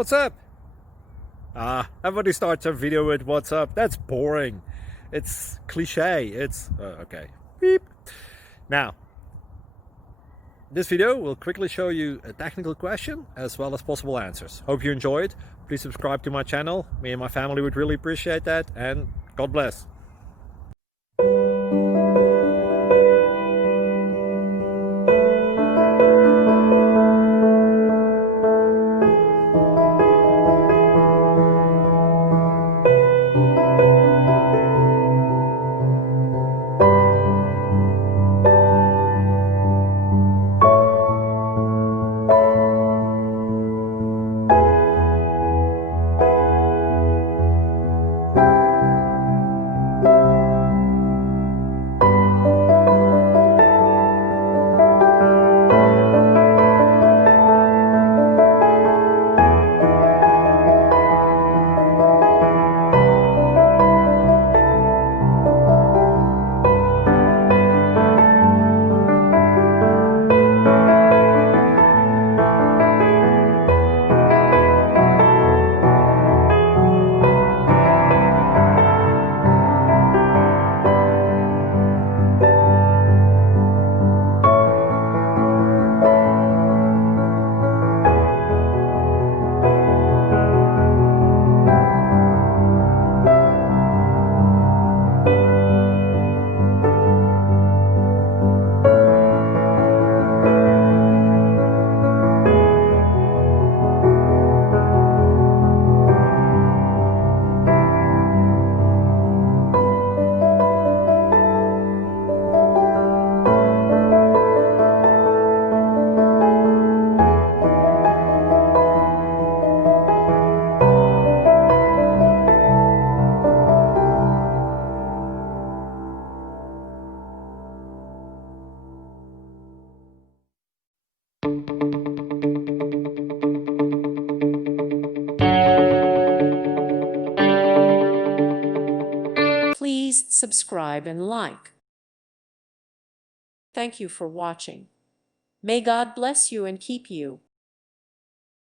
What's up? Everybody starts a video with what's up. That's boring. It's cliche. It's okay. Beep. Now, this video will quickly show you a technical question as well as possible answers. Hope you enjoyed. Please subscribe to my channel. Me and my family would really appreciate that, and God bless. Please subscribe and like. Thank you for watching. May God bless you and keep you.